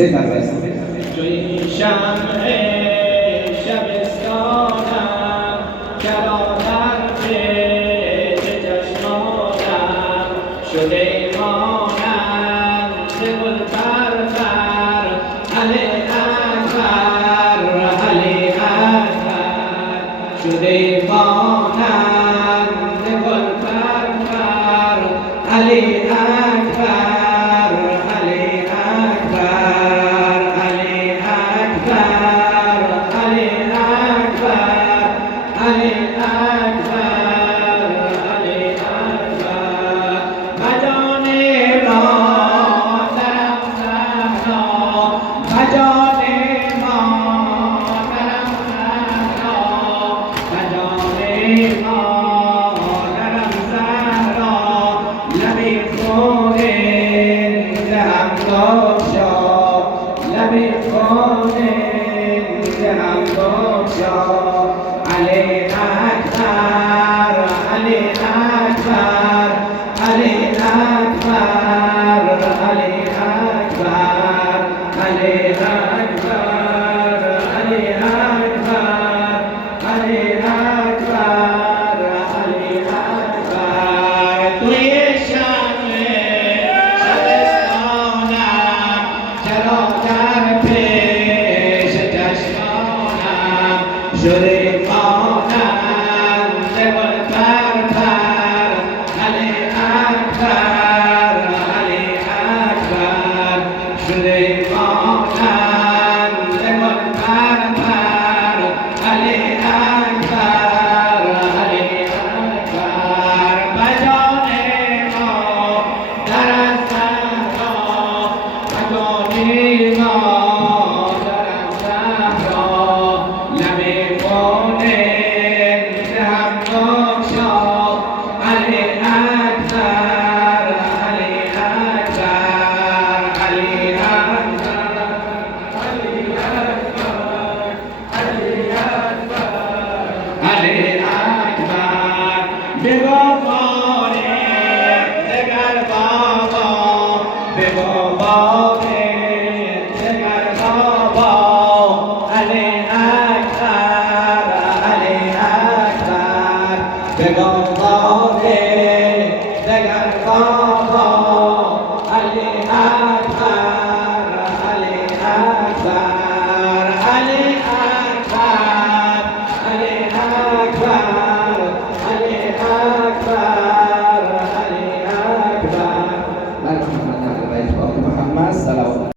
توی شمع شبستانم چرا در پیش چشمانم شده مانند گل پرپر علی اکبر علی اکبر شده مانند گل پرپر علی اکبر علی اکبر علی اکبر علی اکبر علی اکبر علی اکبر مجان مادرم زهرا مجان مادرم زهرا مجان مادرم زهرا لبی خونین دهم بخشا لبی خونین دهم بخشا علی اکبر علی اکبر علی اکبر علی اکبر علی اکبر علی اکبر علی اکبر علی اکبر توی شمع شبستانم چرا در پیش چشمانم شده مانند گل پرپر علی اکبر علی اکبر شده مانند گل پرپر علی اکبر علی اکبر مجان ما در زهرا مجان ما در زهرا لبی خونین دهم بخشا علی اکبر علی اکبر علی اکبر علی اکبر علی اکبر علی اکبر بگو باره دگر بابا بگو باره دگر بابا علی اکبر علی اکبر بگو باره دگر بابا